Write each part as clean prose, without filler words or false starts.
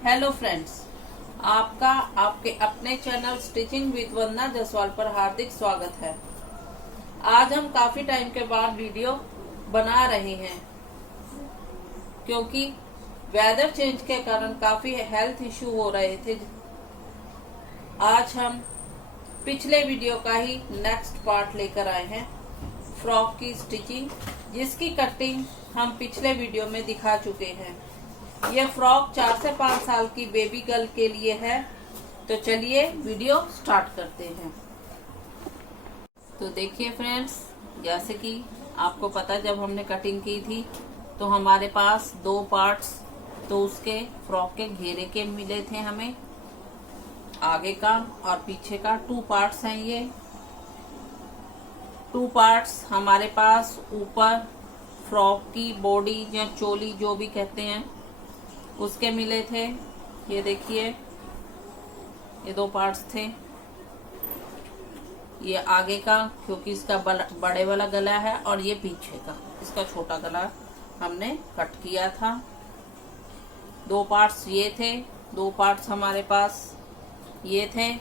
Hello friends, आपका आपके अपने चैनल स्टिचिंग विद वंदना जसवाल पर हार्दिक स्वागत है। आज हम काफी टाइम के बाद वीडियो बना रहे हैं क्योंकि वेदर चेंज के कारण काफी हेल्थ इश्यू हो रहे थे। आज हम पिछले वीडियो का ही नेक्स्ट पार्ट लेकर आए हैं, फ्रॉक की स्टिचिंग, जिसकी कटिंग हम पिछले वीडियो में दिखा चुके हैं। यह फ्रॉक 4 से 5 साल की बेबी गर्ल के लिए है। तो चलिए वीडियो स्टार्ट करते हैं। तो देखिए फ्रेंड्स, जैसे कि आपको पता, जब हमने कटिंग की थी तो हमारे पास 2 पार्ट्स तो उसके फ्रॉक के घेरे के मिले थे हमें, आगे का और पीछे का 2 पार्ट्स हैं। ये 2 पार्ट्स हमारे पास ऊपर फ्रॉक की बॉडी या चोली जो भी कहते हैं उसके मिले थे। ये देखिए, ये 2 पार्ट्स थे। ये आगे का, क्योंकि इसका बड़े वाला गला है, और ये पीछे का, इसका छोटा गला हमने कट किया था। 2 पार्ट्स ये थे। 2 पार्ट्स हमारे पास ये थे।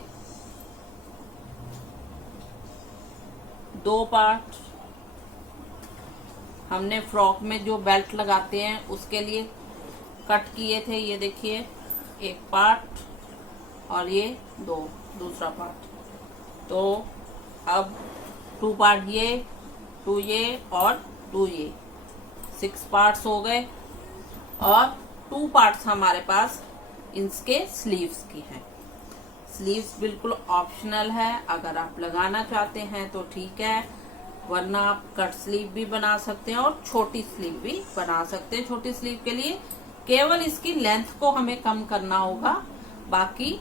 2 पार्ट हमने फ्रॉक में जो बेल्ट लगाते हैं उसके लिए कट किए थे। ये देखिए, 1 पार्ट और ये दूसरा पार्ट। तो अब 2 पार्ट ये, 2 ये और 2 ये, 6 पार्ट्स हो गए। और 2 पार्ट्स हमारे पास इसके स्लीव्स की हैं। स्लीव्स बिल्कुल ऑप्शनल है, अगर आप लगाना चाहते हैं तो ठीक है, वरना आप कट स्लीव भी बना सकते हैं और छोटी स्लीव भी बना सकते हैं। छोटी स्लीव के लिए केवल इसकी लेंथ को हमें कम करना होगा, बाकी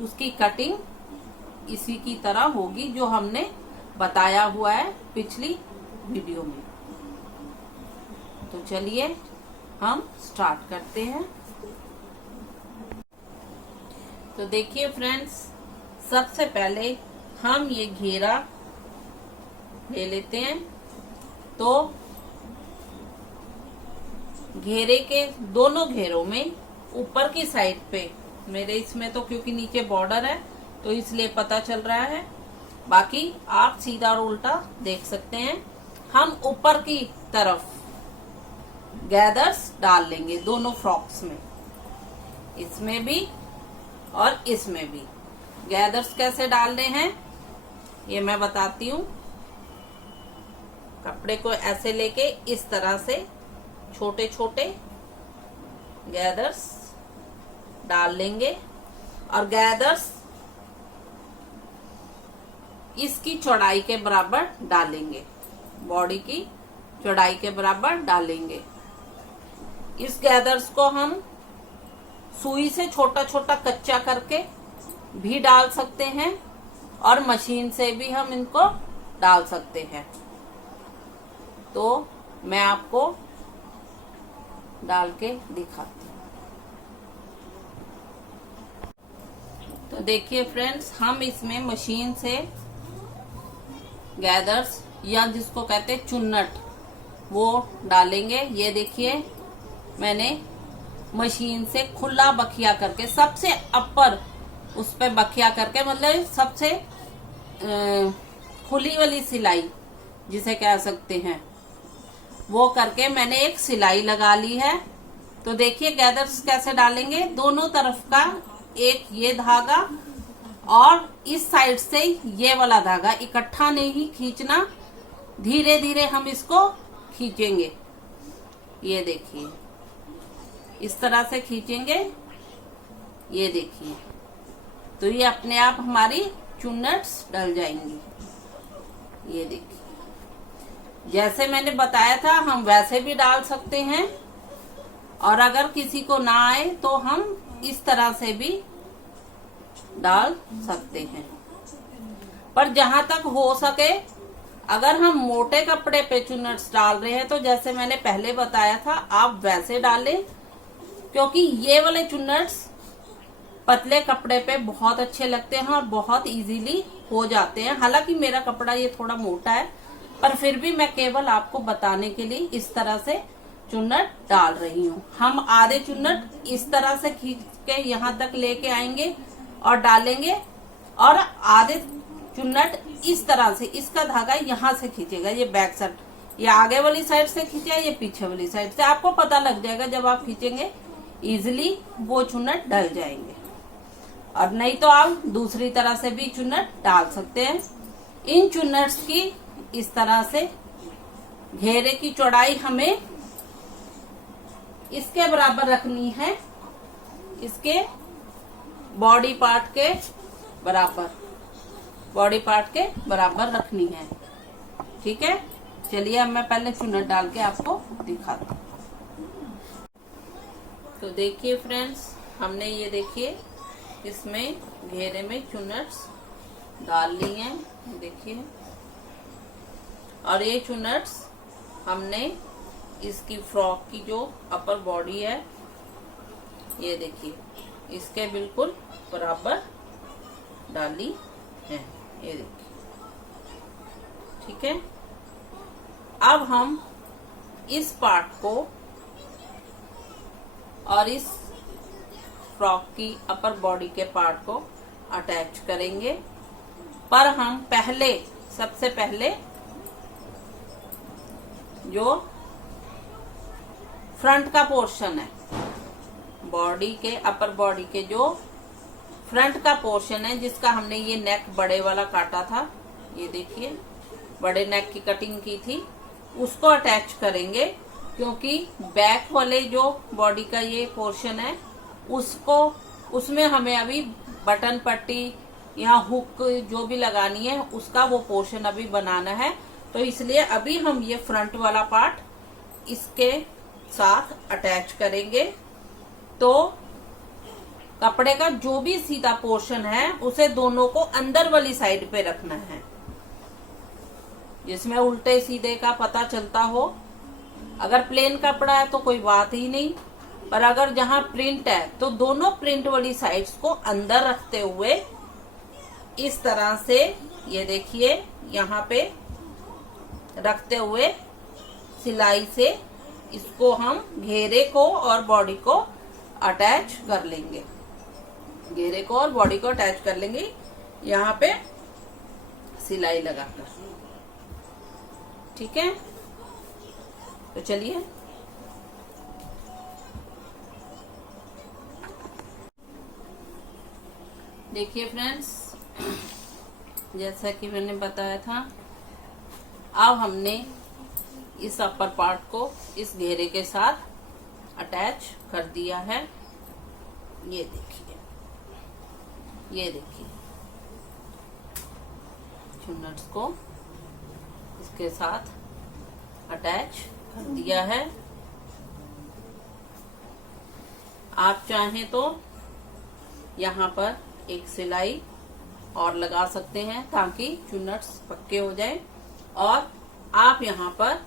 उसकी कटिंग इसी की तरह होगी जो हमने बताया हुआ है पिछली वीडियो में। तो चलिए हम स्टार्ट करते हैं। तो देखिए फ्रेंड्स, सबसे पहले हम ये घेरा ले लेते हैं। तो घेरे के दोनों घेरों में ऊपर की साइड पे, मेरे इसमें तो क्योंकि नीचे बॉर्डर है तो इसलिए पता चल रहा है, बाकी आप सीधा और उल्टा देख सकते हैं। हम ऊपर की तरफ गैदर्स डाल लेंगे दोनों फ्रॉक्स में, इसमें भी और इसमें भी। गैदर्स कैसे डालने हैं ये मैं बताती हूँ। कपड़े को ऐसे लेके इस तरह से छोटे छोटे गैदर्स डाल लेंगे, और गैदर्स इसकी चौड़ाई के बराबर डालेंगे, बॉडी की चौड़ाई के बराबर डालेंगे। इस गैदर्स को हम सुई से छोटा छोटा कच्चा करके भी डाल सकते हैं और मशीन से भी हम इनको डाल सकते हैं। तो मैं आपको डाल के दिखाती हूँ। तो देखिए फ्रेंड्स, हम इसमें मशीन से गैदर्स, या जिसको कहते हैं चुन्नट, वो डालेंगे। ये देखिए, मैंने मशीन से खुला बखिया करके, सबसे अपर उस पे बखिया करके, मतलब सबसे खुली वाली सिलाई जिसे कह सकते हैं, वो करके मैंने एक सिलाई लगा ली है। तो देखिए गैदर्स कैसे डालेंगे। दोनों तरफ का एक ये धागा और इस साइड से ये वाला धागा इकट्ठा नहीं खींचना, धीरे धीरे हम इसको खींचेंगे। ये देखिए, इस तरह से खींचेंगे। ये देखिए, तो ये अपने आप हमारी चुन्नट्स डल जाएंगी। ये देखिए, जैसे मैंने बताया था हम वैसे भी डाल सकते हैं, और अगर किसी को ना आए तो हम इस तरह से भी डाल सकते हैं। पर जहां तक हो सके, अगर हम मोटे कपड़े पे चुन्नट्स डाल रहे हैं तो जैसे मैंने पहले बताया था, आप वैसे डालें, क्योंकि ये वाले चुन्नट्स पतले कपड़े पे बहुत अच्छे लगते हैं और बहुत इजीली हो जाते हैं। हालांकि मेरा कपड़ा ये थोड़ा मोटा है, पर फिर भी मैं केवल आपको बताने के लिए इस तरह से चुन्नट डाल रही हूँ। हम आधे चुन्नट इस तरह से खींच के यहाँ तक लेके आएंगे और डालेंगे, और आधे चुन्नट इस तरह से, इसका धागा यहाँ से खींचेगा, ये बैक साइड, ये आगे वाली साइड से खींचा, ये पीछे वाली साइड से। आपको पता लग जाएगा जब आप खींचेंगे, इजिली वो चुन्नट डल जाएंगे। और नहीं तो आप दूसरी तरह से भी चुन्नट डाल सकते हैं। इन चुन्नट्स की इस तरह से घेरे की चौड़ाई हमें इसके बराबर रखनी है, इसके बॉडी पार्ट के बराबर, बॉडी पार्ट के बराबर रखनी है। ठीक है, चलिए अब मैं पहले चुन्नट डाल के आपको दिखाता हूँ। तो देखिए फ्रेंड्स, हमने ये देखिए इसमें घेरे में चुन्नट्स डाल ली हैं, देखिए। और ये चुन्नट्स हमने इसकी फ्रॉक की जो अपर बॉडी है, ये देखिए, इसके बिल्कुल बराबर डाली है, ये देखिए। ठीक है, अब हम इस पार्ट को और इस फ्रॉक की अपर बॉडी के पार्ट को अटैच करेंगे। पर हम पहले, सबसे पहले जो फ्रंट का पोर्शन है, बॉडी के, अपर बॉडी के जो फ्रंट का पोर्शन है, जिसका हमने ये नेक बड़े वाला काटा था, ये देखिए बड़े नेक की कटिंग की थी, उसको अटैच करेंगे। क्योंकि बैक वाले जो बॉडी का ये पोर्शन है, उसको, उसमें हमें अभी बटन पट्टी या हुक जो भी लगानी है, उसका वो पोर्शन अभी बनाना है। तो इसलिए अभी हम ये फ्रंट वाला पार्ट इसके साथ अटैच करेंगे। तो कपड़े का जो भी सीधा पोर्शन है, उसे दोनों को अंदर वाली साइड पे रखना है, जिसमें उल्टे सीधे का पता चलता हो। अगर प्लेन कपड़ा है तो कोई बात ही नहीं, पर अगर जहां प्रिंट है तो दोनों प्रिंट वाली साइड्स को अंदर रखते हुए इस तरह से, ये देखिए, यहाँ पे रखते हुए सिलाई से इसको हम घेरे को और बॉडी को अटैच कर लेंगे। घेरे को और बॉडी को अटैच कर लेंगे यहाँ पे सिलाई लगाकर। ठीक है, तो चलिए देखिए फ्रेंड्स, जैसा कि मैंने बताया था, अब हमने इस अपर पार्ट को इस घेरे के साथ अटैच कर दिया है। ये देखिए, ये देखिए, चुन्नट्स को इसके साथ अटैच कर दिया है। आप चाहें तो यहाँ पर एक सिलाई और लगा सकते हैं ताकि चुन्नट्स पक्के हो जाए, और आप यहाँ पर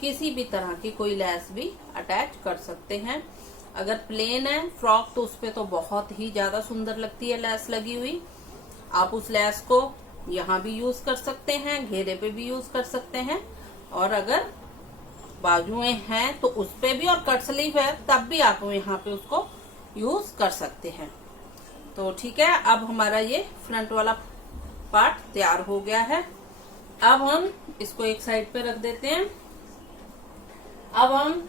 किसी भी तरह की कोई लैस भी अटैच कर सकते हैं। अगर प्लेन है फ्रॉक तो उस पे तो बहुत ही ज्यादा सुंदर लगती है लैस लगी हुई। आप उस लैस को यहाँ भी यूज कर सकते हैं, घेरे पे भी यूज कर सकते हैं, और अगर बाजुएं हैं तो उस पे भी, और कट स्लीव है तब भी आप यहाँ पे उसको यूज कर सकते हैं। तो ठीक है, अब हमारा ये फ्रंट वाला पार्ट तैयार हो गया है। अब हम इसको एक साइड पे रख देते हैं। अब हम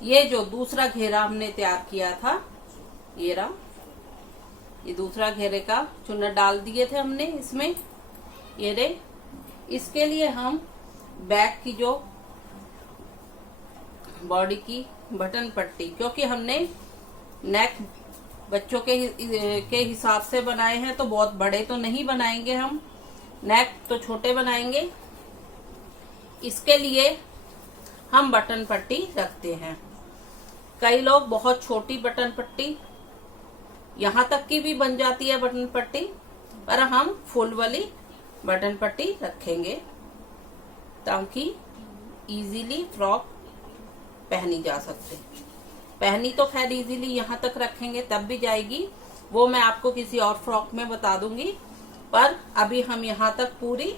ये जो दूसरा घेरा हमने तैयार किया था, ये रहा, ये दूसरा घेरे का चुन्नट डाल दिए थे हमने इसमें, ये रे। इसके लिए हम बैक की जो बॉडी की बटन पट्टी, क्योंकि हमने नेक बच्चों के हिसाब से बनाए हैं, तो बहुत बड़े तो नहीं बनाएंगे हम, नेक तो छोटे बनाएंगे। इसके लिए हम बटन पट्टी रखते हैं। कई लोग बहुत छोटी बटन पट्टी, यहाँ तक की भी बन जाती है बटन पट्टी, पर हम फुल वाली बटन पट्टी रखेंगे ताकि इजीली फ्रॉक पहनी जा सकते। पहनी तो खैर इजीली यहाँ तक रखेंगे तब भी जाएगी, वो मैं आपको किसी और फ्रॉक में बता दूंगी, पर अभी हम यहाँ तक पूरी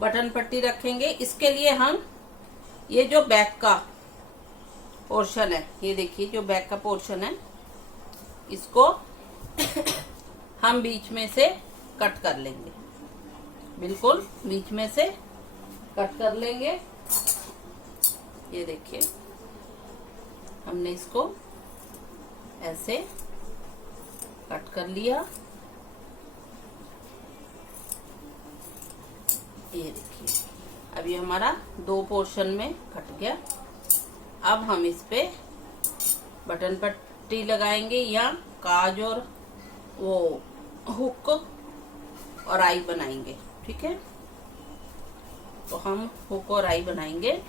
बटन पट्टी रखेंगे। इसके लिए हम ये जो बैक का पोर्शन है, ये देखिए जो बैक का पोर्शन है, इसको हम बीच में से कट कर लेंगे, बिल्कुल बीच में से कट कर लेंगे। ये देखिए हमने इसको ऐसे कट कर लिया। ये देखिए अब ये हमारा 2 पोर्शन में कट गया। अब हम इस पे बटन पट्टी लगाएंगे या काज और वो हुक और आई बनाएंगे। ठीक है, तो हम हुक और आई बनाएंगे।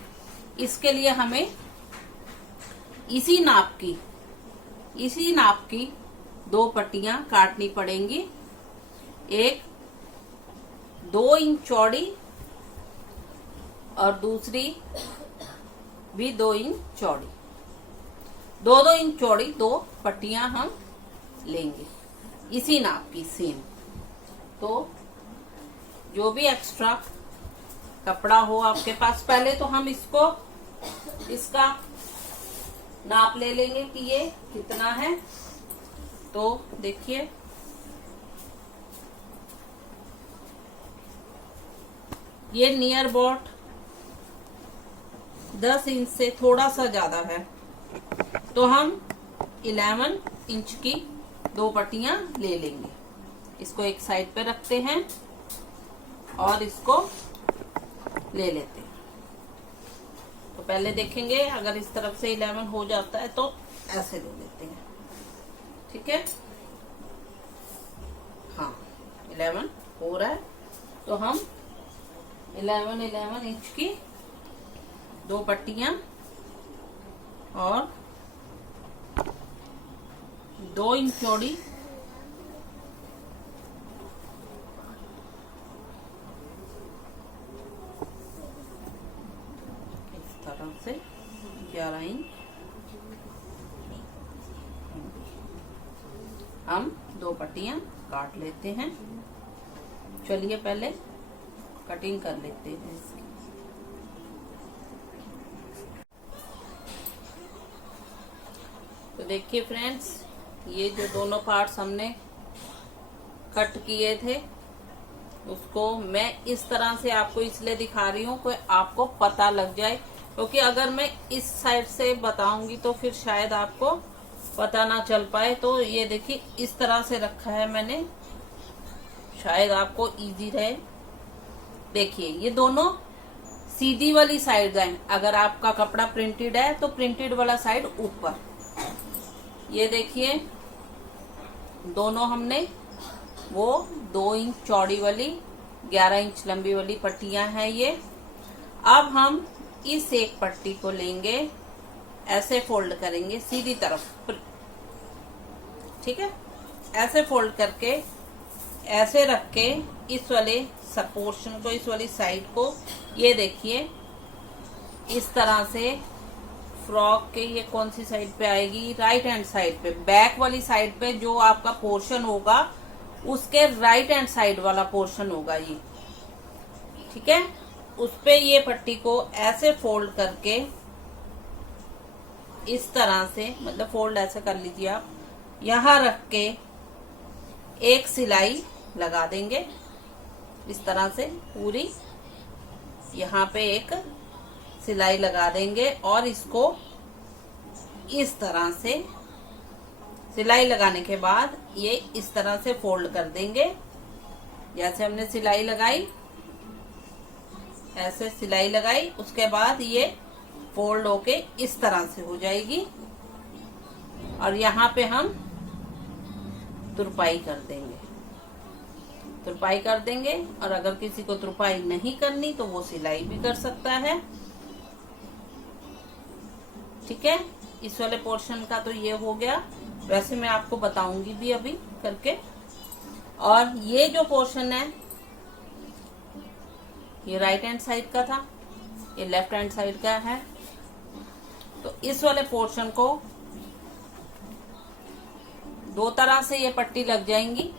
इसके लिए हमें इसी नाप की 2 पट्टियां काटनी पड़ेंगी, एक 2 इंच चौड़ी और दूसरी भी 2 इंच चौड़ी। 2-2 इंच चौड़ी 2 पट्टियां हम लेंगे इसी नाप की सेम। तो जो भी एक्स्ट्रा कपड़ा हो आपके पास, पहले तो हम इसका नाप ले लेंगे कि ये कितना है। तो देखिए ये नियर अबाउट 10 इंच से थोड़ा सा ज्यादा है, तो हम 11 इंच की 2 पट्टियां ले लेंगे। इसको एक साइड पे रखते हैं और इसको ले लेते हैं। तो पहले देखेंगे अगर इस तरफ से 11 हो जाता है तो ऐसे ले लेते हैं। ठीक है, हाँ 11 हो रहा है, तो हम 11 इंच की 2 पट्टियां और 2 इंच चौड़ी इस तरह से 11 इंच हम 2 पट्टियां काट लेते हैं। चलिए पहले कटिंग कर लेते हैं इसकी। तो देखिए फ्रेंड्स, ये जो दोनों पार्ट्स हमने कट किए थे उसको मैं इस तरह से आपको इसलिए दिखा रही हूँ कि आपको पता लग जाए, क्योंकि अगर मैं इस साइड से बताऊंगी तो फिर शायद आपको पता ना चल पाए। तो ये देखिए इस तरह से रखा है मैंने, शायद आपको इजी रहे। देखिए ये दोनों सीधी वाली साइड हैं। अगर आपका कपड़ा प्रिंटेड है तो प्रिंटेड वाला साइड ऊपर। ये देखिए दोनों हमने वो 2 इंच चौड़ी वाली 11 इंच लंबी वाली पट्टियां हैं ये। अब हम इस एक पट्टी को लेंगे, ऐसे फोल्ड करेंगे सीधी तरफ। ठीक है, ऐसे फोल्ड करके ऐसे रख के इस वाले सब पोर्शन को, इस वाली साइड को, ये देखिए इस तरह से फ्रॉक के ये कौन सी साइड पे आएगी, राइट हैंड साइड पे, बैक वाली साइड पे जो आपका पोर्शन होगा उसके राइट हैंड साइड वाला पोर्शन होगा ये। ठीक है, उस पे ये पट्टी को ऐसे फोल्ड करके इस तरह से, मतलब फोल्ड ऐसे कर लीजिए आप, यहां रख के एक सिलाई लगा देंगे इस तरह से पूरी। यहाँ पे एक सिलाई लगा देंगे और इसको इस तरह से सिलाई लगाने के बाद ये इस तरह से फोल्ड कर देंगे। जैसे हमने सिलाई लगाई, ऐसे सिलाई लगाई, उसके बाद ये फोल्ड होके इस तरह से हो जाएगी और यहाँ पे हम तुरपाई कर देंगे। तुरपाई कर देंगे और अगर किसी को तुरपाई नहीं करनी तो वो सिलाई भी कर सकता है। ठीक है, इस वाले पोर्शन का तो ये हो गया। वैसे मैं आपको बताऊंगी भी अभी करके। और ये जो पोर्शन है ये राइट हैंड साइड का था, ये लेफ्ट हैंड साइड का है। तो इस वाले पोर्शन को 2 तरह से ये पट्टी लग जाएंगी।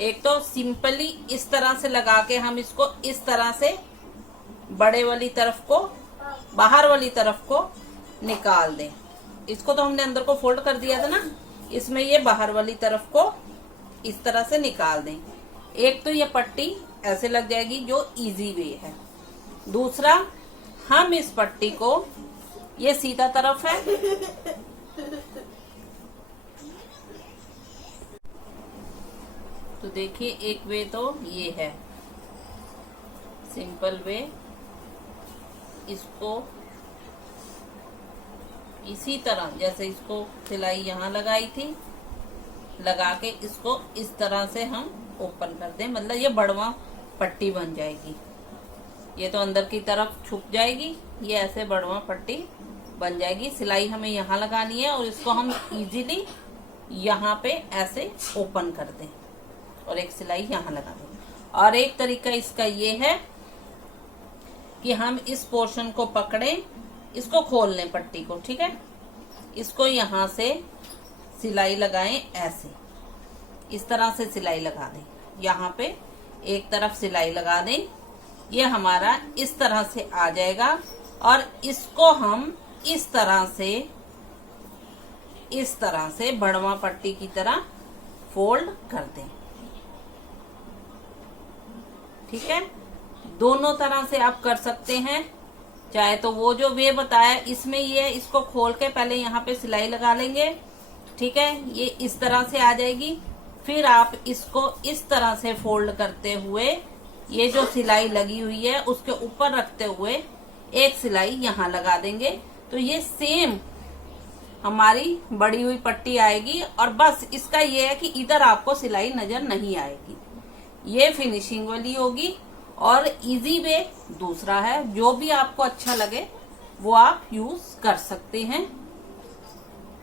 एक तो सिंपली इस तरह से लगा के हम इसको इस तरह से बड़े वाली तरफ को, बाहर वाली तरफ को निकाल दें। इसको तो हमने अंदर को फोल्ड कर दिया था ना, इसमें ये बाहर वाली तरफ को इस तरह से निकाल दें। एक तो ये पट्टी ऐसे लग जाएगी जो इजी वे है। दूसरा, हम इस पट्टी को, ये सीधा तरफ है, तो देखिए एक वे तो ये है सिंपल वे। इसको इसी तरह जैसे इसको सिलाई यहाँ लगाई थी, लगा के इसको इस तरह से हम ओपन कर दें, मतलब ये बढ़वा पट्टी बन जाएगी। ये तो अंदर की तरफ छुप जाएगी, ये ऐसे बढ़वा पट्टी बन जाएगी। सिलाई हमें यहाँ लगानी है और इसको हम इजीली यहाँ पे ऐसे ओपन कर दें और एक सिलाई यहाँ लगा दें। और एक तरीका इसका ये है कि हम इस पोर्शन को पकड़ें, इसको खोल लें पट्टी को, ठीक है, इसको यहाँ से सिलाई लगाएं, ऐसे इस तरह से सिलाई लगा दें। यहाँ पे एक तरफ सिलाई लगा दें, ये हमारा इस तरह से आ जाएगा और इसको हम इस तरह से बढ़वा पट्टी की तरह फोल्ड कर दें, ठीक है। दोनों तरह से आप कर सकते हैं, चाहे तो वो जो वे बताया इसमें ये इसको खोल के पहले यहाँ पे सिलाई लगा लेंगे, ठीक है, ये इस तरह से आ जाएगी। फिर आप इसको इस तरह से फोल्ड करते हुए ये जो सिलाई लगी हुई है उसके ऊपर रखते हुए एक सिलाई यहाँ लगा देंगे, तो ये सेम हमारी बड़ी हुई पट्टी आएगी। और बस इसका ये है कि इधर आपको सिलाई नजर नहीं आएगी। ये फिनिशिंग वाली होगी और इजी वे दूसरा है। जो भी आपको अच्छा लगे वो आप यूज कर सकते हैं।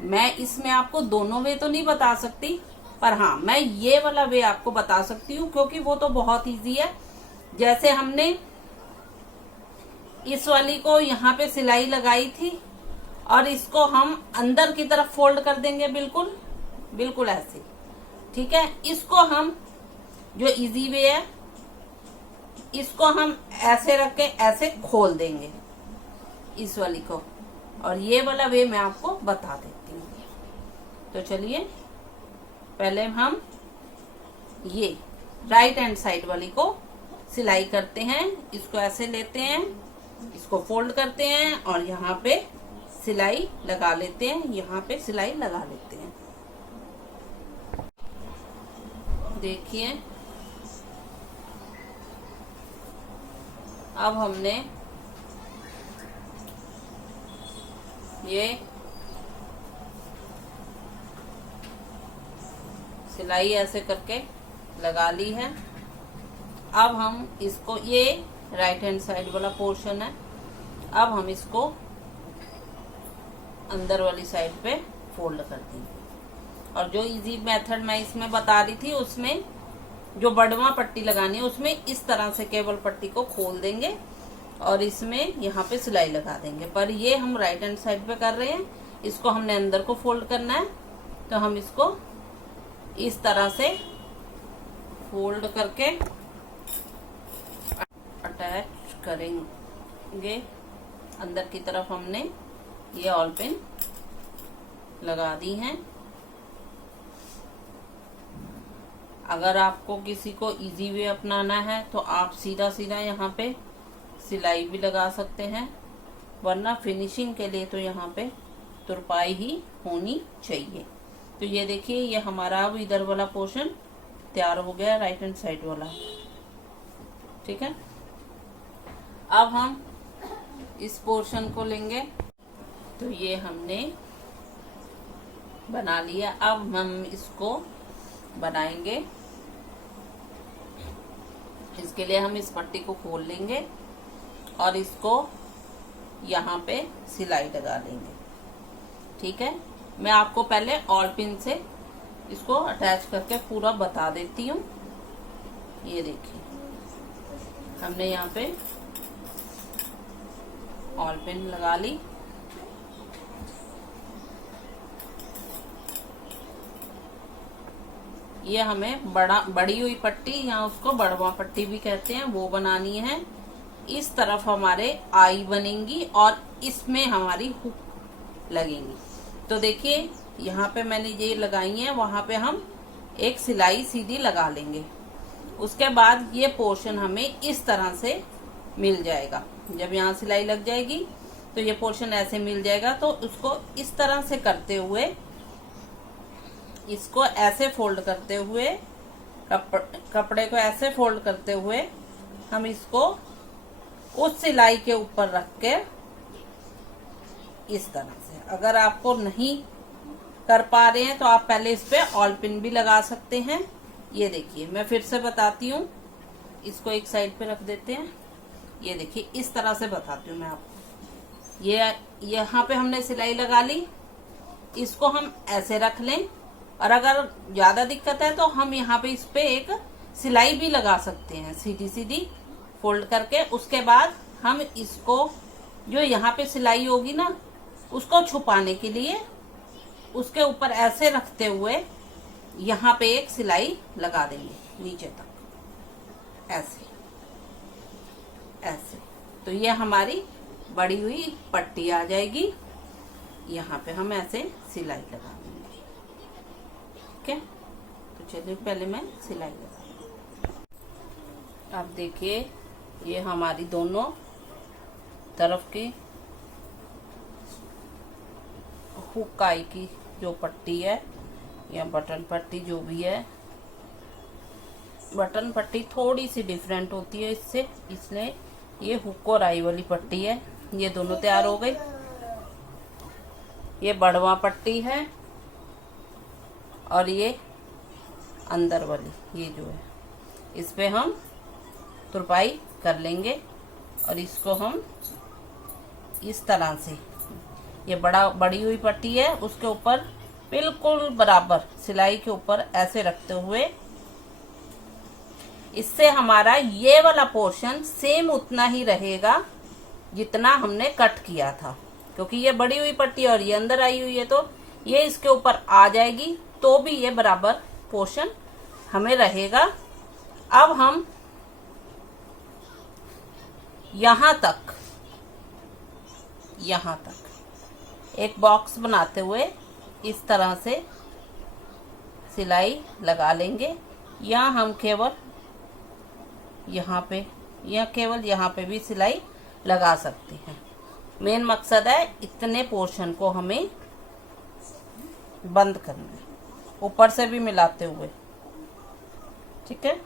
मैं इसमें आपको दोनों वे तो नहीं बता सकती, पर हाँ मैं ये वाला वे आपको बता सकती हूँ क्योंकि वो तो बहुत इजी है। जैसे हमने इस वाली को यहाँ पे सिलाई लगाई थी और इसको हम अंदर की तरफ फोल्ड कर देंगे, बिल्कुल बिल्कुल ऐसे, ठीक है। इसको हम जो इजी वे है इसको हम ऐसे रख के ऐसे खोल देंगे इस वाली को, और ये वाला वे मैं आपको बता देती हूँ। तो चलिए पहले हम ये राइट हैंड साइड वाली को सिलाई करते हैं। इसको ऐसे लेते हैं, इसको फोल्ड करते हैं और यहाँ पे सिलाई लगा लेते हैं, यहाँ पे सिलाई लगा लेते हैं। देखिए अब हमने ये सिलाई ऐसे करके लगा ली है। अब हम इसको, ये राइट हैंड साइड वाला पोर्शन है, अब हम इसको अंदर वाली साइड पे फोल्ड कर देंगे। और जो इजी मेथड मैं इसमें बता रही थी उसमें जो बढ़वा पट्टी लगानी है उसमें इस तरह से केवल पट्टी को खोल देंगे और इसमें यहाँ पे सिलाई लगा देंगे। पर ये हम राइट हैंड साइड पे कर रहे हैं, इसको हमने अंदर को फोल्ड करना है, तो हम इसको इस तरह से फोल्ड करके अटैच करेंगे। अंदर की तरफ हमने ये ऑल पिन लगा दी हैं। अगर आपको किसी को इजी वे अपनाना है तो आप सीधा सीधा यहाँ पे सिलाई भी लगा सकते हैं, वरना फिनिशिंग के लिए तो यहाँ पे तुरपाई ही होनी चाहिए। तो ये देखिए ये हमारा अब इधर वाला पोर्शन तैयार हो गया, राइट हैंड साइड वाला, ठीक है। अब हम इस पोर्शन को लेंगे, तो ये हमने बना लिया। अब हम इसको बनाएंगे। इसके लिए हम इस पट्टी को खोल लेंगे और इसको यहाँ पे सिलाई लगा देंगे, ठीक है। मैं आपको पहले ऑल पिन से इसको अटैच करके पूरा बता देती हूँ। ये देखिए हमने यहाँ पे ऑल पिन लगा ली। ये हमें बड़ी हुई पट्टी या उसको बढ़वा पट्टी भी कहते हैं, वो बनानी है। इस तरफ हमारे आई बनेंगी और इसमें हमारी हुक लगेंगी। तो देखिए यहाँ पे मैंने ये लगाई है, वहां पे हम एक सिलाई सीधी लगा लेंगे। उसके बाद ये पोर्शन हमें इस तरह से मिल जाएगा। जब यहाँ सिलाई लग जाएगी तो ये पोर्शन ऐसे मिल जाएगा। तो उसको इस तरह से करते हुए, इसको ऐसे फोल्ड करते हुए, कपड़े को ऐसे फोल्ड करते हुए हम इसको उस सिलाई के ऊपर रख के इस तरह से, अगर आपको नहीं कर पा रहे हैं तो आप पहले इस पे ऑल पिन भी लगा सकते हैं। ये देखिए मैं फिर से बताती हूँ, इसको एक साइड पे रख देते हैं। ये देखिए इस तरह से बताती हूँ मैं आपको। ये यहाँ पे हमने सिलाई लगा ली, इसको हम ऐसे रख लें, और अगर ज्यादा दिक्कत है तो हम यहाँ पे इस पे एक सिलाई भी लगा सकते हैं, सीधी सीधी फोल्ड करके। उसके बाद हम इसको, जो यहाँ पे सिलाई होगी ना, उसको छुपाने के लिए उसके ऊपर ऐसे रखते हुए यहाँ पे एक सिलाई लगा देंगे नीचे तक, ऐसे ऐसे। तो ये हमारी बड़ी हुई पट्टी आ जाएगी। यहाँ पे हम ऐसे सिलाई लगा देंगे। ठीक है, तो चलिए पहले मैं सिलाई लगा। अब देखिए ये हमारी दोनों तरफ की हुक आई की जो पट्टी है, या बटन पट्टी जो भी है, बटन पट्टी थोड़ी सी डिफरेंट होती है इससे, इसलिए ये हुक और आई वाली पट्टी है। ये दोनों तैयार हो गई। ये बड़वा पट्टी है और ये अंदर वाली, ये जो है, इस पे हम तुरपाई कर लेंगे। और इसको हम इस तरह से, ये बड़ी हुई पट्टी है, उसके ऊपर बिल्कुल बराबर सिलाई के ऊपर ऐसे रखते हुए, इससे हमारा ये वाला पोर्शन सेम उतना ही रहेगा जितना हमने कट किया था, क्योंकि ये बड़ी हुई पट्टी और ये अंदर आई हुई है, तो ये इसके ऊपर आ जाएगी, तो भी ये बराबर पोर्शन हमें रहेगा। अब हम यहाँ तक एक बॉक्स बनाते हुए इस तरह से सिलाई लगा लेंगे। या हम केवल यहाँ पे, या केवल यहाँ पे भी सिलाई लगा सकते हैं। मेन मकसद है इतने पोर्शन को हमें बंद करना है, ऊपर से भी मिलाते हुए। ठीक है,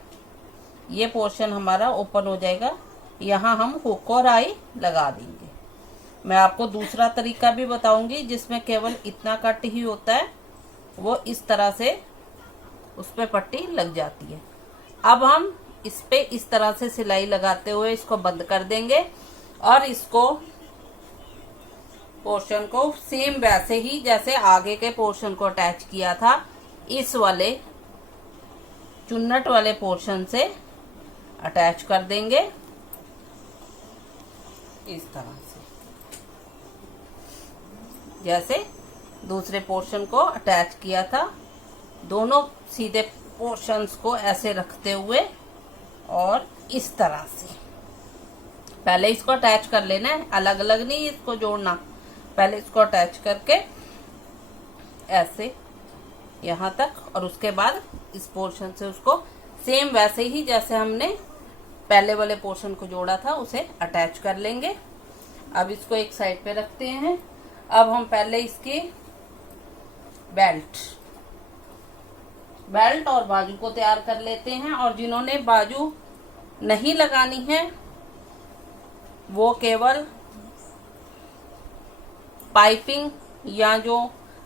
ये पोर्शन हमारा ओपन हो जाएगा। यहाँ हम हुक और आई लगा देंगे। मैं आपको दूसरा तरीका भी बताऊंगी जिसमें केवल इतना कट ही होता है, वो इस तरह से उस पे पट्टी लग जाती है। अब हम इस पे इस तरह से सिलाई लगाते हुए इसको बंद कर देंगे, और इसको पोर्शन को सेम वैसे ही जैसे आगे के पोर्शन को अटैच किया था, इस वाले चुन्नट वाले पोर्शन से अटैच कर देंगे इस तरह से, जैसे दूसरे पोर्शन को अटैच किया था। दोनों सीधे पोर्शंस को ऐसे रखते हुए और इस तरह से पहले इसको अटैच कर लेना है, अलग अलग नहीं इसको जोड़ना। पहले इसको अटैच करके ऐसे यहाँ तक, और उसके बाद इस पोर्शन से उसको सेम वैसे ही जैसे हमने पहले वाले पोर्शन को जोड़ा था उसे अटैच कर लेंगे। अब इसको एक साइड पे रखते हैं। अब हम पहले इसकी बेल्ट और बाजू को तैयार कर लेते हैं। और जिन्होंने बाजू नहीं लगानी है वो केवल पाइपिंग या जो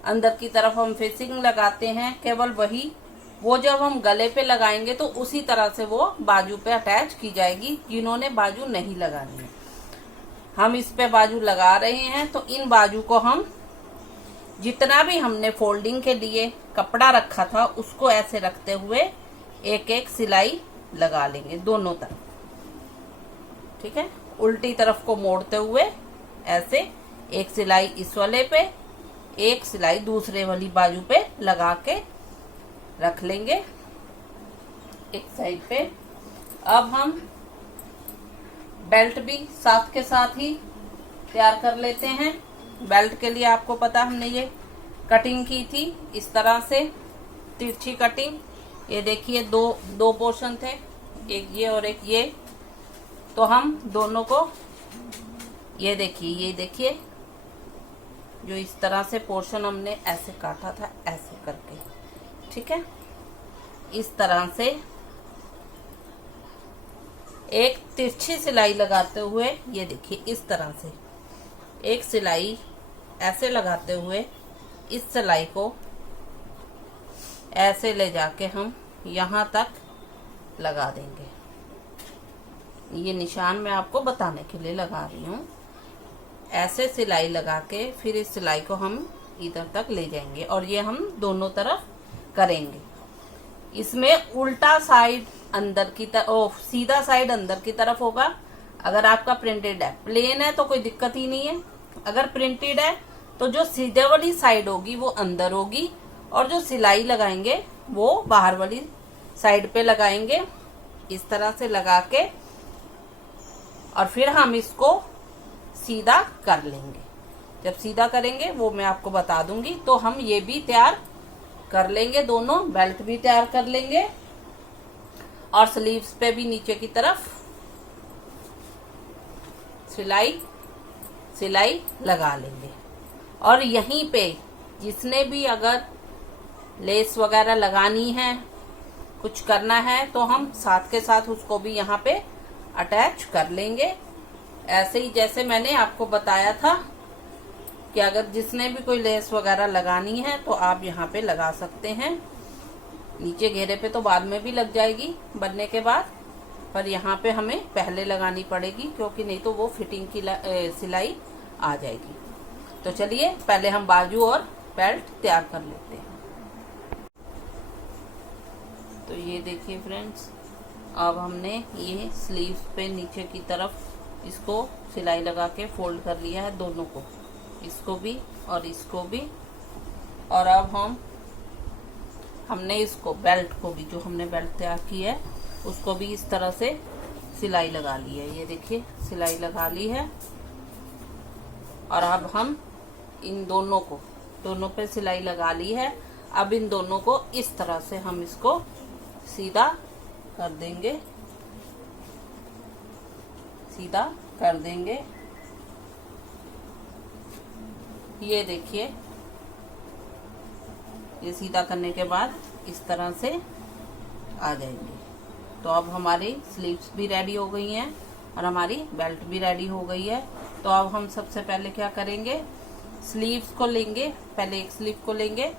अंदर की तरफ हम फिसिंग लगाते हैं, केवल वही, वो जब हम गले पे लगाएंगे तो उसी तरह से वो बाजू पे अटैच की जाएगी। जिन्होंने बाजू नहीं लगानी है, हम इस पे बाजू लगा रहे हैं, तो इन बाजू को हम जितना भी हमने फोल्डिंग के लिए कपड़ा रखा था उसको ऐसे रखते हुए एक एक सिलाई लगा लेंगे दोनों तरफ। ठीक है, उल्टी तरफ को मोड़ते हुए ऐसे एक सिलाई इस वाले पे, एक सिलाई दूसरे वाली बाजू पे लगा के रख लेंगे एक साइड पे। अब हम बेल्ट भी साथ के साथ ही तैयार कर लेते हैं। बेल्ट के लिए आपको पता हमने ये कटिंग की थी इस तरह से, तिरछी कटिंग। ये देखिए दो पोर्शन थे, एक ये और एक ये। तो हम दोनों को ये देखिए जो इस तरह से पोर्शन हमने ऐसे काटा था, ऐसे करके, ठीक है। इस तरह से एक तिरछी सिलाई लगाते हुए, ये देखिए इस तरह से एक सिलाई ऐसे लगाते हुए इस सिलाई को ऐसे ले जाके हम यहाँ तक लगा देंगे। ये निशान मैं आपको बताने के लिए लगा रही हूँ। ऐसे सिलाई लगा के फिर इस सिलाई को हम इधर तक ले जाएंगे और ये हम दोनों तरफ करेंगे। इसमें उल्टा साइड अंदर की तरफ, सीधा साइड अंदर की तरफ होगा। अगर आपका प्रिंटेड है, प्लेन है तो कोई दिक्कत ही नहीं है। अगर प्रिंटेड है तो जो सीधे वाली साइड होगी वो अंदर होगी और जो सिलाई लगाएंगे वो बाहर वाली साइड पे लगाएंगे। इस तरह से लगा के और फिर हम इसको सीधा कर लेंगे। जब सीधा करेंगे वो मैं आपको बता दूंगी। तो हम ये भी तैयार कर लेंगे, दोनों बेल्ट भी तैयार कर लेंगे और स्लीव्स पे भी नीचे की तरफ सिलाई लगा लेंगे। और यहीं पे जिसने भी अगर लेस वगैरह लगानी है, कुछ करना है, तो हम साथ के साथ उसको भी यहाँ पे अटैच कर लेंगे। ऐसे ही जैसे मैंने आपको बताया था कि अगर जिसने भी कोई लेस वगैरह लगानी है तो आप यहाँ पे लगा सकते हैं। नीचे घेरे पे तो बाद में भी लग जाएगी बनने के बाद, पर यहाँ पे हमें पहले लगानी पड़ेगी क्योंकि नहीं तो वो फिटिंग की सिलाई आ जाएगी। तो चलिए पहले हम बाजू और बेल्ट तैयार कर लेते हैं। तो ये देखिए फ्रेंड्स, अब हमने ये स्लीव्स पे नीचे की तरफ इसको सिलाई लगा के फोल्ड कर लिया है, दोनों को, इसको भी और इसको भी। और अब हमने इसको बेल्ट को भी, जो हमने बेल्ट तैयार की है उसको भी इस तरह से सिलाई लगा ली है। ये देखिए सिलाई लगा ली है। और अब हम इन दोनों पे सिलाई लगा ली है। अब इन दोनों को इस तरह से हम इसको सीधा कर देंगे, ये देखिए, ये सीधा करने के बाद इस तरह से आ जाएंगे। तो अब हमारी स्लीव्स भी रेडी हो गई हैं और हमारी बेल्ट भी रेडी हो गई है। तो अब हम सबसे पहले क्या करेंगे, स्लीव्स को लेंगे। पहले एक स्लीव को लेंगे।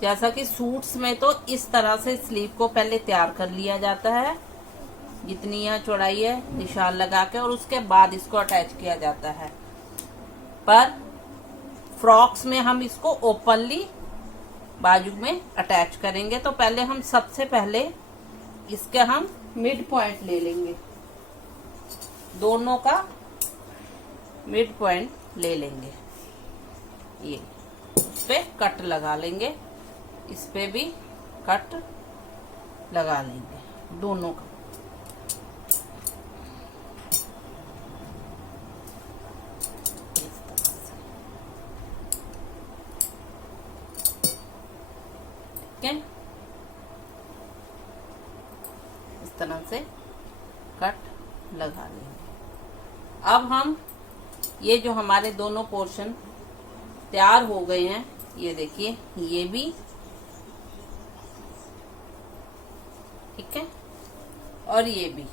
जैसा कि सूट्स में तो इस तरह से स्लीव को पहले तैयार कर लिया जाता है, जितनी यहाँ चौड़ाई है निशान लगा के, और उसके बाद इसको अटैच किया जाता है। पर फ्रॉक्स में हम इसको ओपनली बाजू में अटैच करेंगे। तो पहले हम सबसे पहले इसके हम मिड पॉइंट ले लेंगे, दोनों का मिड पॉइंट ले लेंगे। ये इस पे कट लगा लेंगे, इस पे भी कट लगा लेंगे, दोनों का। ठीक है, इस तरह से कट लगा लेंगे। अब हम ये जो हमारे दोनों पोर्शन तैयार हो गए हैं, ये देखिए, ये भी ठीक है और ये भी,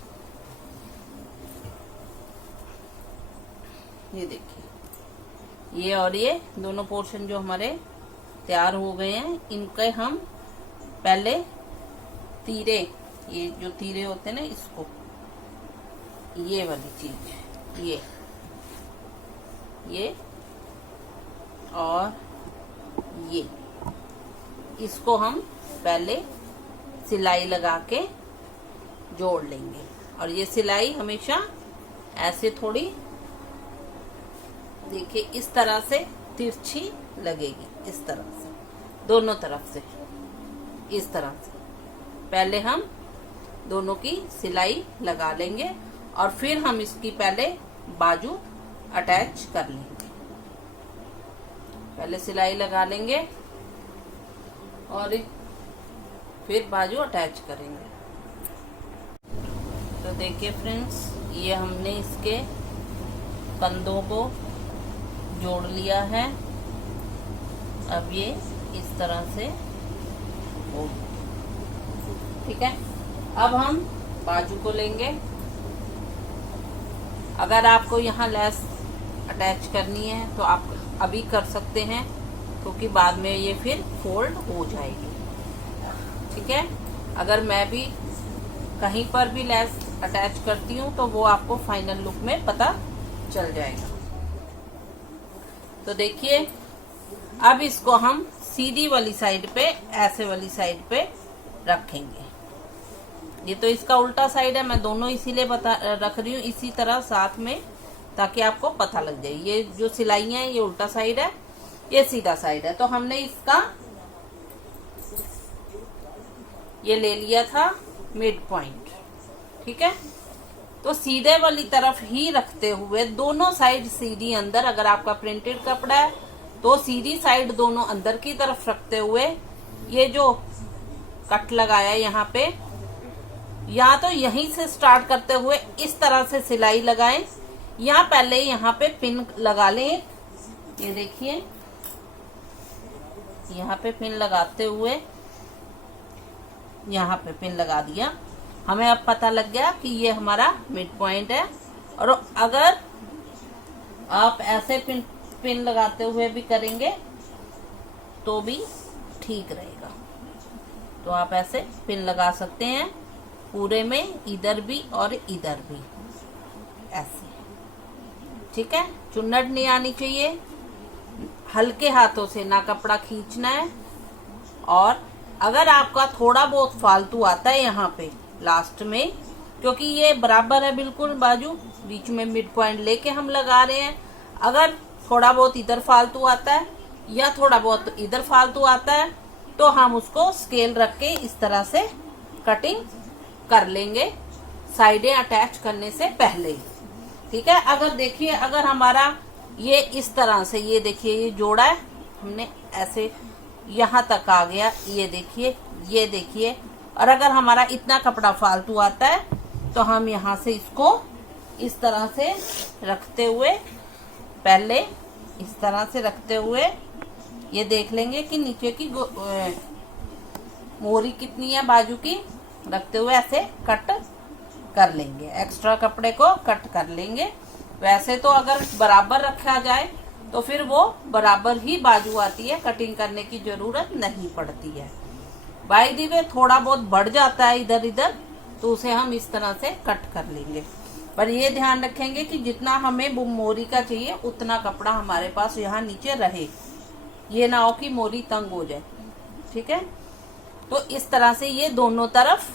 ये देखिए, ये और ये दोनों पोर्शन जो हमारे तैयार हो गए हैं, इनके हम पहले तीरे, ये जो तीरे होते हैं ना, इसको, ये वाली चीज, ये और ये, इसको हम पहले सिलाई लगा के जोड़ लेंगे। और ये सिलाई हमेशा ऐसे थोड़ी, देखिए इस तरह से तिरछी लगेगी, इस तरह से दोनों तरफ से, इस तरह से पहले हम दोनों की सिलाई लगा लेंगे और फिर हम इसकी पहले बाजू अटैच कर लेंगे। पहले सिलाई लगा लेंगे और फिर बाजू अटैच करेंगे। तो देखिए फ्रेंड्स, ये हमने इसके कंधों को जोड़ लिया है। अब ये इस तरह से हो, ठीक है। अब हम बाजू को लेंगे। अगर आपको यहाँ लेस अटैच करनी है तो आप अभी कर सकते हैं, क्योंकि बाद में ये फिर फोल्ड हो जाएगी, ठीक है। अगर मैं भी कहीं पर भी लेस अटैच करती हूँ तो वो आपको फाइनल लुक में पता चल जाएगा। तो देखिए, अब इसको हम सीधी वाली साइड पे, ऐसे वाली साइड पे रखेंगे। ये तो इसका उल्टा साइड है, मैं दोनों इसीलिए रख रही हूँ इसी तरह साथ में, ताकि आपको पता लग जाए। ये जो सिलाइयाँ है ये उल्टा साइड है, ये सीधा साइड है। तो हमने इसका ये ले लिया था मिड पॉइंट, ठीक है। तो सीधे वाली तरफ ही रखते हुए दोनों साइड सीधी अंदर, अगर आपका प्रिंटेड कपड़ा है तो सीधी साइड दोनों अंदर की तरफ रखते हुए ये जो कट लगाया यहाँ पे, या तो यहीं से स्टार्ट करते हुए इस तरह से सिलाई लगाएं, या पहले यहाँ पे पिन लगा लें। ये देखिए, यहाँ पे पिन लगाते हुए यहाँ पे पिन लगा दिया। हमें अब पता लग गया कि ये हमारा मिड पॉइंट है। और अगर आप ऐसे पिन लगाते हुए भी करेंगे तो भी ठीक रहेगा। तो आप ऐसे पिन लगा सकते हैं पूरे में, इधर भी और इधर भी, ऐसे, ठीक है। चुन्नट नहीं आनी चाहिए, हल्के हाथों से ना कपड़ा खींचना है। और अगर आपका थोड़ा बहुत फालतू आता है यहाँ पे लास्ट में, क्योंकि ये बराबर है बिल्कुल बाजू, बीच में मिड पॉइंट लेके हम लगा रहे हैं, अगर थोड़ा बहुत इधर फालतू आता है या थोड़ा बहुत इधर फालतू आता है तो हम उसको स्केल रख के इस तरह से कटिंग कर लेंगे साइडें अटैच करने से पहले, ठीक है। अगर देखिए, अगर हमारा ये इस तरह से, ये देखिए ये जोड़ा है हमने ऐसे यहाँ तक आ गया, ये देखिए। और अगर हमारा इतना कपड़ा फालतू आता है तो हम यहाँ से इसको इस तरह से रखते हुए, पहले इस तरह से रखते हुए ये देख लेंगे कि नीचे की मोरी कितनी है बाजू की, रखते हुए ऐसे कट कर लेंगे, एक्स्ट्रा कपड़े को कट कर लेंगे। वैसे तो अगर बराबर रखा जाए तो फिर वो बराबर ही बाजू आती है, कटिंग करने की जरूरत नहीं पड़ती है। बाय द वे थोड़ा बहुत बढ़ जाता है इधर इधर, तो उसे हम इस तरह से कट कर लेंगे। पर ये ध्यान रखेंगे कि जितना हमें मोरी का चाहिए उतना कपड़ा हमारे पास यहाँ नीचे रहे, ये ना हो कि मोरी तंग हो जाए, ठीक है। तो इस तरह से ये दोनों तरफ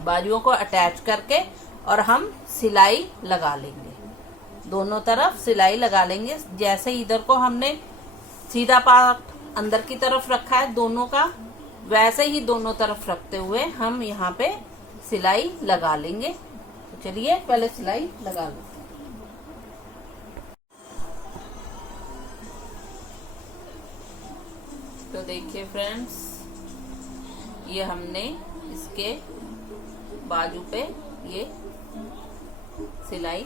बाजुओं को अटैच करके और हम सिलाई लगा लेंगे, दोनों तरफ सिलाई लगा लेंगे। जैसे इधर को हमने सीधा पार्ट अंदर की तरफ रखा है दोनों का, वैसे ही दोनों तरफ रखते हुए हम यहाँ पे सिलाई लगा लेंगे। तो चलिए पहले सिलाई लगा लेते हैं। तो देखिए फ्रेंड्स, ये हमने इसके बाजू पे ये सिलाई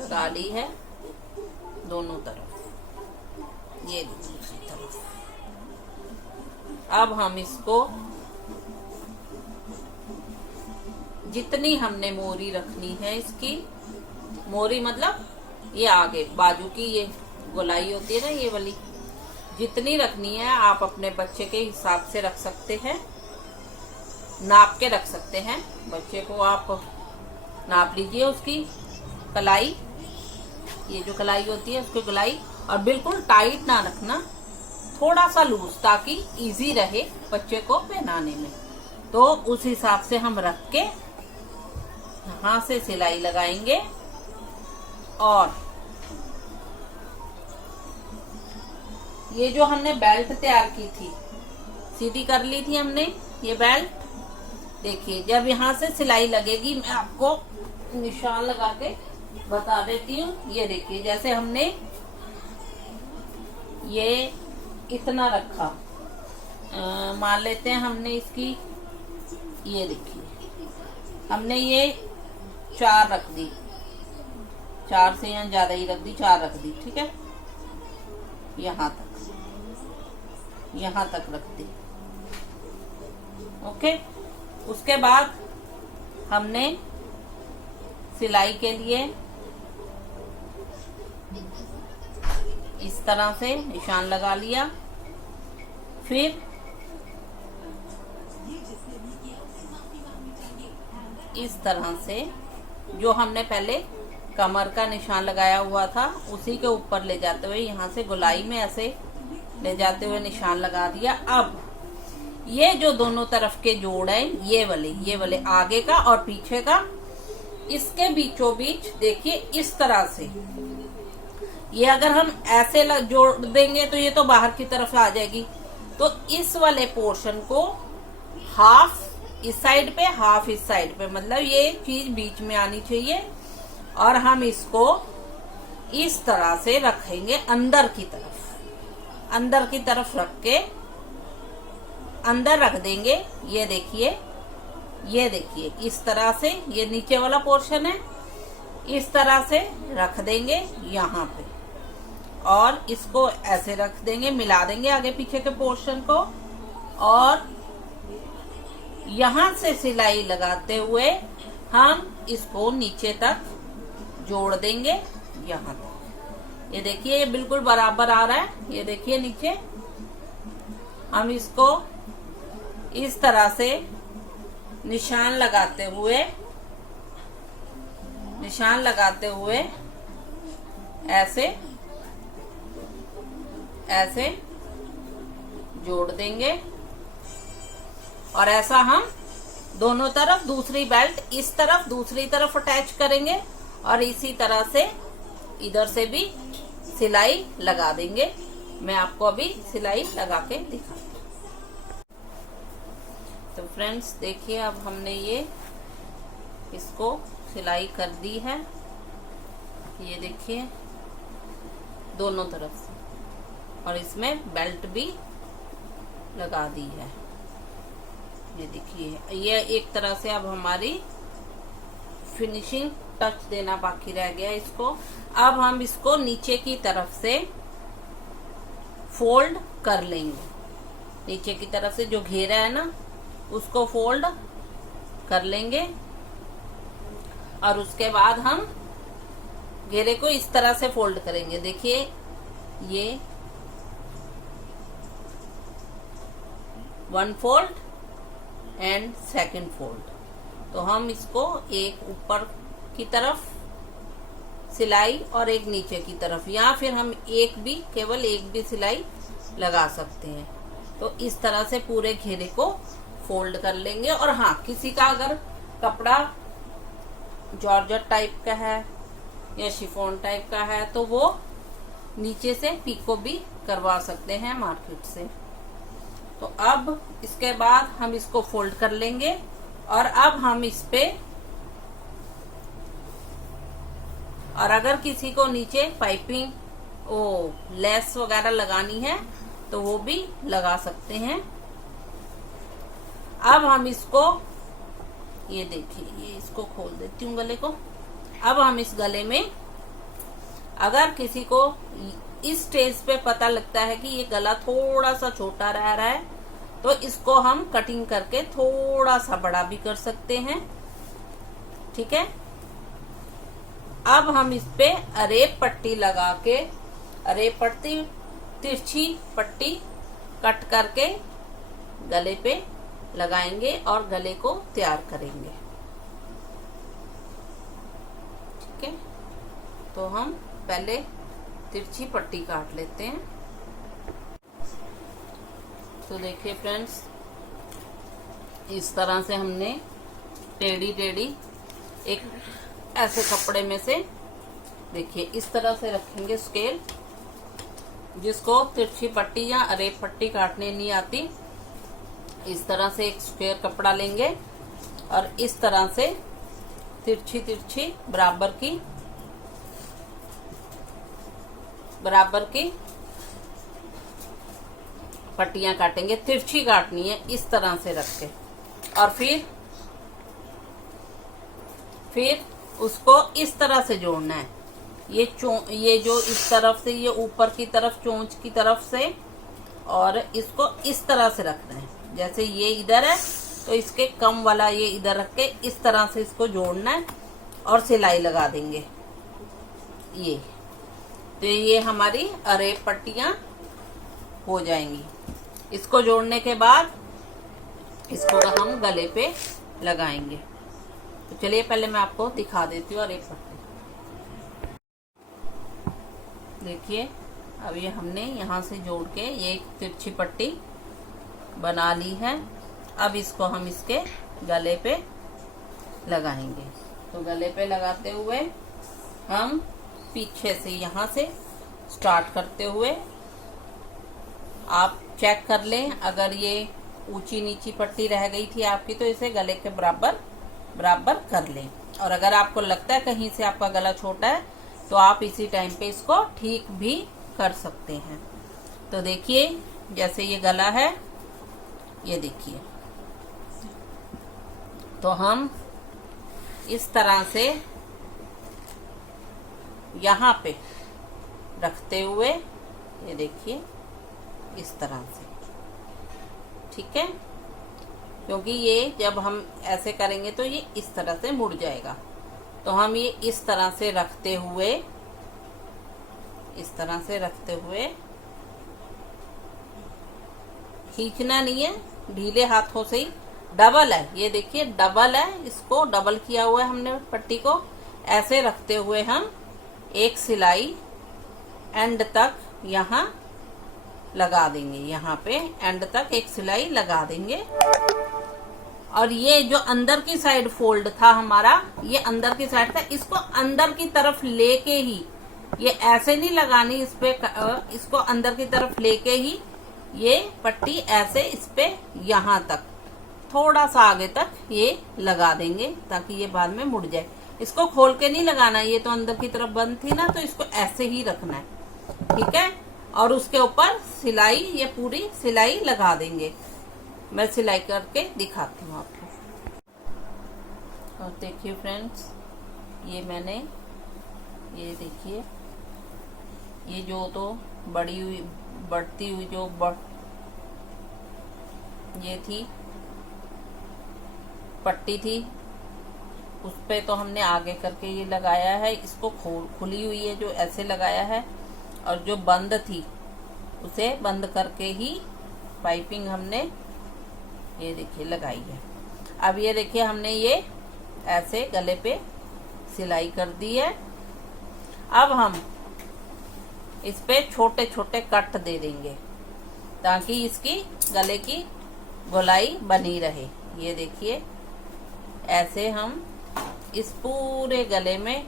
लगा ली है दोनों तरफ, ये दूसरी तरफ। अब हम इसको जितनी हमने मोरी रखनी है, इसकी मोरी मतलब ये आगे बाजू की ये गोलाई होती है ना, ये वाली जितनी रखनी है आप अपने बच्चे के हिसाब से रख सकते हैं, नाप के रख सकते हैं। बच्चे को आप नाप लीजिए उसकी कलाई, ये जो कलाई होती है उसकी गोलाई, और बिल्कुल टाइट ना रखना, थोड़ा सा लूज, ताकि इजी रहे बच्चे को पहनाने में। तो उस हिसाब से हम रख के यहाँ से सिलाई लगाएंगे और ये जो हमने बेल्ट तैयार की थी, सीधी कर ली थी हमने ये बेल्ट, देखिए जब यहाँ से सिलाई लगेगी मैं आपको निशान लगा के बता देती हूँ। ये देखिए, जैसे हमने ये इतना रखा, मान लेते हैं हमने इसकी, ये देखिए हमने ये 4 रख दी, 4 से यहाँ ज्यादा ही रख दी, 4 रख दी, ठीक है। यहाँ तक रख दी, ओके। उसके बाद हमने सिलाई के लिए इस तरह से निशान लगा लिया। फिर इस तरह से जो हमने पहले कमर का निशान लगाया हुआ था उसी के ऊपर ले जाते हुए यहाँ से गोलाई में ऐसे ले जाते हुए निशान लगा दिया। अब ये जो दोनों तरफ के जोड़ है, ये वाले आगे का और पीछे का, इसके बीचों बीच देखिए इस तरह से, ये अगर हम ऐसे जोड़ देंगे तो ये तो बाहर की तरफ आ जाएगी। तो इस वाले पोर्शन को हाफ इस साइड पे, हाफ इस साइड पे, मतलब ये चीज बीच में आनी चाहिए। और हम इसको इस तरह से रखेंगे अंदर की तरफ रख के अंदर रख देंगे। ये देखिए इस तरह से, ये नीचे वाला पोर्शन है, इस तरह से रख देंगे यहाँ पे, और इसको ऐसे रख देंगे, मिला देंगे आगे पीछे के पोर्शन को, और यहाँ से सिलाई लगाते हुए हम इसको नीचे तक जोड़ देंगे यहाँ तक। ये देखिए ये बिल्कुल बराबर आ रहा है। ये देखिए नीचे हम इसको इस तरह से निशान लगाते हुए ऐसे जोड़ देंगे। और ऐसा हम दोनों तरफ, दूसरी बेल्ट इस तरफ दूसरी तरफ अटैच करेंगे, और इसी तरह से इधर से भी सिलाई लगा देंगे। मैं आपको अभी सिलाई लगा के दिखाती हूँ। तो फ्रेंड्स देखिए, अब हमने ये इसको सिलाई कर दी है। ये देखिए दोनों तरफ से, और इसमें बेल्ट भी लगा दी है। ये देखिए, ये एक तरह से अब हमारी फिनिशिंग टच देना बाकी रह गया इसको। अब हम इसको नीचे की तरफ से फोल्ड कर लेंगे। नीचे की तरफ से जो घेरा है ना, उसको फोल्ड कर लेंगे, और उसके बाद हम घेरे को इस तरह से फोल्ड करेंगे। देखिए ये 1 फोल्ड एंड 2nd फोल्ड। तो हम इसको एक ऊपर की तरफ सिलाई और एक नीचे की तरफ, या फिर हम केवल एक भी सिलाई लगा सकते हैं। तो इस तरह से पूरे घेरे को फोल्ड कर लेंगे। और हाँ, किसी का अगर कपड़ा जॉर्जेट टाइप का है या शिफॉन टाइप का है तो वो नीचे से पीको भी करवा सकते हैं मार्केट से। तो अब इसके बाद हम इसको फोल्ड कर लेंगे, और अब हम इस पे, और अगर किसी को नीचे पाइपिंग लेस वगैरह लगानी है तो वो भी लगा सकते हैं। अब हम इसको, ये देखिए, ये इसको खोल देती हूँ गले को। अब हम इस गले में, अगर किसी को इस स्टेज पे पता लगता है कि ये गला थोड़ा सा छोटा रह रहा है, तो इसको हम कटिंग करके थोड़ा सा बड़ा भी कर सकते हैं, ठीक है। अब हम इस पे अरेप पट्टी लगा के, अरेप पट्टी, तिरछी पट्टी कट करके गले पे लगाएंगे और गले को तैयार करेंगे, ठीक है। तो हम पहले तिरछी पट्टी काट लेते हैं। तो देखिए फ्रेंड्स, इस तरह से हमने टेढ़ी एक ऐसे कपड़े में से, देखिए इस तरह से रखेंगे स्केल। जिसको तिरछी पट्टी या अरेप पट्टी काटने नहीं आती, इस तरह से एक स्क्वायर कपड़ा लेंगे और इस तरह से तिरछी बराबर की बराबर की पट्टियां काटेंगे, तिरछी काटनी है इस तरह से रख के। और फिर उसको इस तरह से जोड़ना है। ये जो इस तरफ से, ये ऊपर की तरफ चोंच की तरफ से, और इसको इस तरह से रखना है। जैसे ये इधर है तो इसके कम वाला ये इधर रख के इस तरह से इसको जोड़ना है और सिलाई लगा देंगे। ये तो ये हमारी अरेब पट्टियां हो जाएंगी। इसको जोड़ने के बाद इसको हम गले पे लगाएंगे। तो चलिए पहले मैं आपको दिखा देती हूँ अरेब पट्टी। देखिए अब ये हमने यहाँ से जोड़ के ये एक तिरछी पट्टी बना ली है। अब इसको हम इसके गले पे लगाएंगे। तो गले पे लगाते हुए हम पीछे से यहाँ से स्टार्ट करते हुए, आप चेक कर लें अगर ये ऊंची नीची पट्टी रह गई थी आपकी तो इसे गले के बराबर कर लें। और अगर आपको लगता है कहीं से आपका गला छोटा है तो आप इसी टाइम पे इसको ठीक भी कर सकते हैं। तो देखिए जैसे ये गला है, ये देखिए, तो हम इस तरह से यहाँ पे रखते हुए, ये देखिए इस तरह से, ठीक है, क्योंकि ये जब हम ऐसे करेंगे तो ये इस तरह से मुड़ जाएगा। तो हम ये इस तरह से रखते हुए खींचना नहीं है, ढीले हाथों से ही, डबल है, ये देखिए डबल है, इसको डबल किया हुआ है हमने पट्टी को। ऐसे रखते हुए हम एक सिलाई एंड तक यहाँ लगा देंगे, यहाँ पे एंड तक एक सिलाई लगा देंगे। और ये जो अंदर की साइड फोल्ड था हमारा, ये अंदर की साइड था, इसको अंदर की तरफ लेके ही, ये ऐसे नहीं लगानी इस पे, इसको अंदर की तरफ लेके ही ये पट्टी ऐसे इस पे यहाँ तक थोड़ा सा आगे तक ये लगा देंगे ताकि ये बाद में मुड़ जाए। इसको खोल के नहीं लगाना, ये तो अंदर की तरफ बंद थी ना, तो इसको ऐसे ही रखना है, ठीक है। और उसके ऊपर सिलाई, ये पूरी सिलाई लगा देंगे। मैं सिलाई करके दिखाती हूँ आपको। और देखिए फ्रेंड्स, ये मैंने, ये देखिए, ये जो तो बढ़ती हुई जो ये थी पट्टी थी, उस पे तो हमने आगे करके ये लगाया है, इसको खुली हुई है जो ऐसे लगाया है, और जो बंद थी उसे बंद करके ही पाइपिंग हमने, ये देखिए, लगाई है। अब ये देखिए हमने ये ऐसे गले पे सिलाई कर दी है। अब हम इस पे छोटे छोटे कट दे देंगे ताकि इसकी गले की गोलाई बनी रहे। ये देखिए ऐसे हम इस पूरे गले में,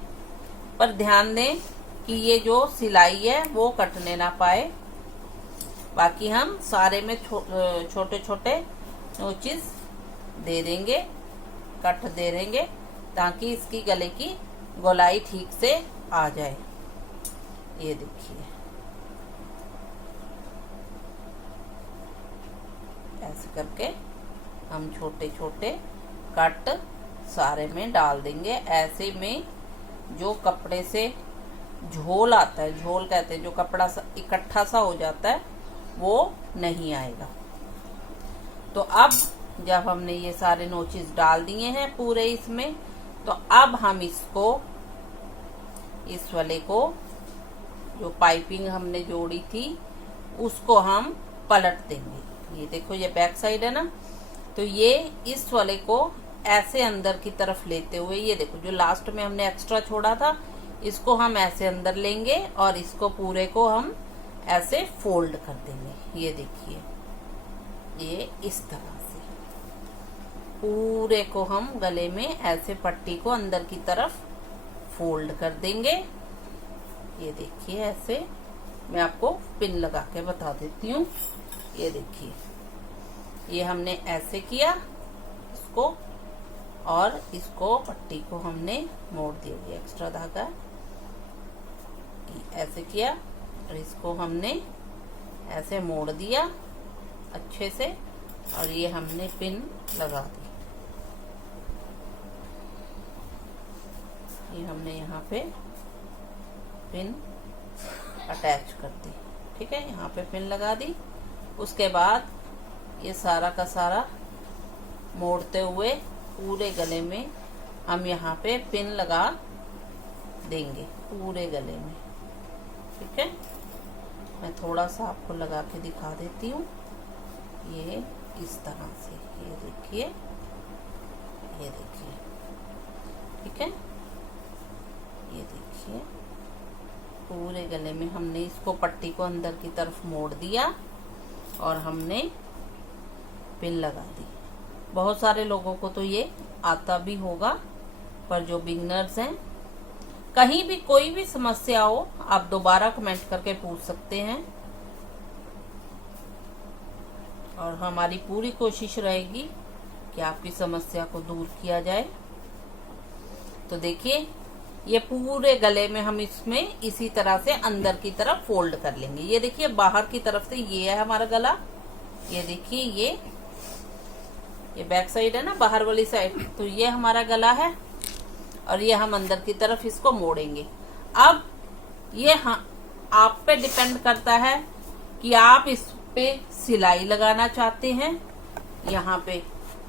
पर ध्यान दें कि ये जो सिलाई है वो कटने ना पाए। बाकी हम सारे में छोटे छोटे नोचेस दे देंगे, कट दे देंगे ताकि इसकी गले की गोलाई ठीक से आ जाए। ये देखिए ऐसे करके हम छोटे छोटे कट सारे में डाल देंगे। ऐसे में जो कपड़े से झोल आता है, झोल कहते हैं, जो कपड़ा इकट्ठा सा हो जाता है, वो नहीं आएगा। तो अब जब हमने ये सारे नोचेस डाल दिए हैं पूरे इसमें, तो अब हम इसको, इस वाले को, जो पाइपिंग हमने जोड़ी थी उसको हम पलट देंगे। ये देखो ये बैक साइड है ना, तो ये इस वाले को ऐसे अंदर की तरफ लेते हुए, ये देखो जो लास्ट में हमने एक्स्ट्रा छोड़ा था इसको हम ऐसे अंदर लेंगे और इसको पूरे को हम ऐसे फोल्ड कर देंगे। ये देखिए ये इस तरह से पूरे को हम गले में ऐसे पट्टी को अंदर की तरफ फोल्ड कर देंगे। ये देखिए ऐसे, मैं आपको पिन लगा के बता देती हूँ। ये देखिए ये हमने ऐसे किया इसको, और इसको पट्टी को हमने मोड़ दिया, ये एक्स्ट्रा धागा ऐसे किया, और इसको हमने ऐसे मोड़ दिया अच्छे से और ये हमने पिन लगा दी। ये हमने यहाँ पे पिन अटैच कर दी। ठीक है, यहाँ पे पिन लगा दी। उसके बाद ये सारा का सारा मोड़ते हुए पूरे गले में हम यहाँ पे पिन लगा देंगे पूरे गले में। ठीक है, मैं थोड़ा सा आपको लगा के दिखा देती हूँ। ये इस तरह से, ये देखिए, ये देखिए। ठीक है, ये देखिए पूरे गले में हमने इसको पट्टी को अंदर की तरफ मोड़ दिया और हमने पिन लगा दी। बहुत सारे लोगों को तो ये आता भी होगा, पर जो बिगनर्स हैं, कहीं भी कोई भी समस्या हो आप दोबारा कमेंट करके पूछ सकते हैं और हमारी पूरी कोशिश रहेगी कि आपकी समस्या को दूर किया जाए। तो देखिए, ये पूरे गले में हम इसमें इसी तरह से अंदर की तरफ फोल्ड कर लेंगे। ये देखिए बाहर की तरफ से ये है हमारा गला। ये देखिए, ये बैक साइड है ना, बाहर वाली साइड। तो ये हमारा गला है और ये हम अंदर की तरफ इसको मोड़ेंगे। अब ये आप पे डिपेंड करता है कि आप इस पे सिलाई लगाना चाहते हैं यहाँ पे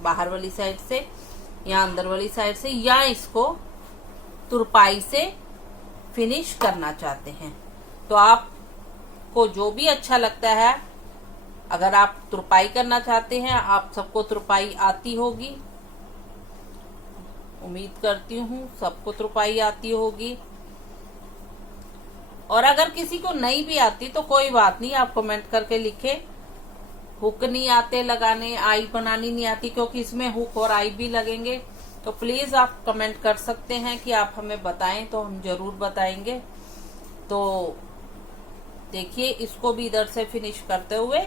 बाहर वाली साइड से या अंदर वाली साइड से, या इसको तुरपाई से फिनिश करना चाहते हैं। तो आपको जो भी अच्छा लगता है, अगर आप तुरपाई करना चाहते हैं, आप सबको तुरपाई आती होगी, उम्मीद करती हूँ सबको तुरपाई आती होगी। और अगर किसी को नहीं भी आती तो कोई बात नहीं, आप कमेंट करके लिखे हुक नहीं आते लगाने, आई बनानी नहीं आती, क्योंकि इसमें हुक और आई भी लगेंगे। तो प्लीज आप कमेंट कर सकते हैं कि आप हमें बताएं, तो हम जरूर बताएंगे। तो देखिए, इसको भी इधर से फिनिश करते हुए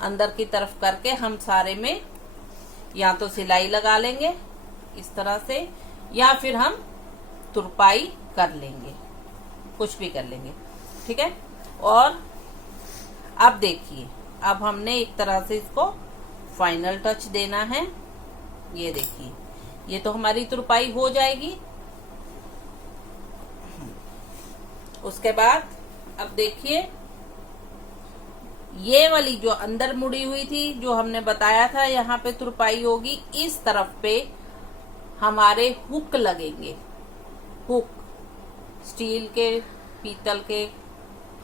अंदर की तरफ करके हम सारे में या तो सिलाई लगा लेंगे इस तरह से, या फिर हम तुरपाई कर लेंगे, कुछ भी कर लेंगे। ठीक है, और अब देखिए, अब हमने एक तरह से इसको फाइनल टच देना है। ये देखिए, ये तो हमारी तुरपाई हो जाएगी। उसके बाद अब देखिए, ये वाली जो अंदर मुड़ी हुई थी, जो हमने बताया था यहाँ पे तुरपाई होगी, इस तरफ पे हमारे हुक लगेंगे। हुक स्टील के, पीतल के,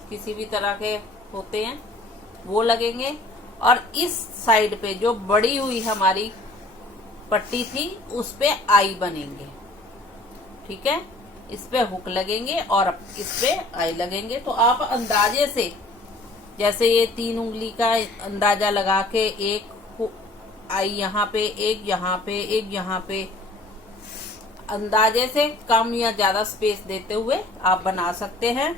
किसी भी तरह के होते हैं, वो लगेंगे। और इस साइड पे जो बड़ी हुई हमारी पट्टी थी, उस पे आई बनेंगे। ठीक है, इस पे हुक लगेंगे और इस पे आई लगेंगे। तो आप अंदाजे से, जैसे ये 3 उंगली का अंदाजा लगा के, एक आई यहाँ पे, एक यहाँ पे, एक यहाँ पे, अंदाजे से कम या ज्यादा स्पेस देते हुए आप बना सकते हैं।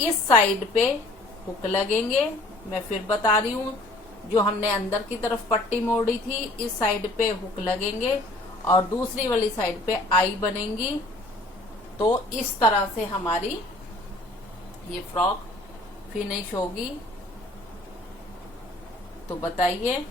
इस साइड पे हुक लगेंगे। मैं फिर बता रही हूँ, जो हमने अंदर की तरफ पट्टी मोड़ी थी, इस साइड पे हुक लगेंगे और दूसरी वाली साइड पे आई बनेंगी। तो इस तरह से हमारी ये फ्रॉक फिनिश होगी। तो बताइए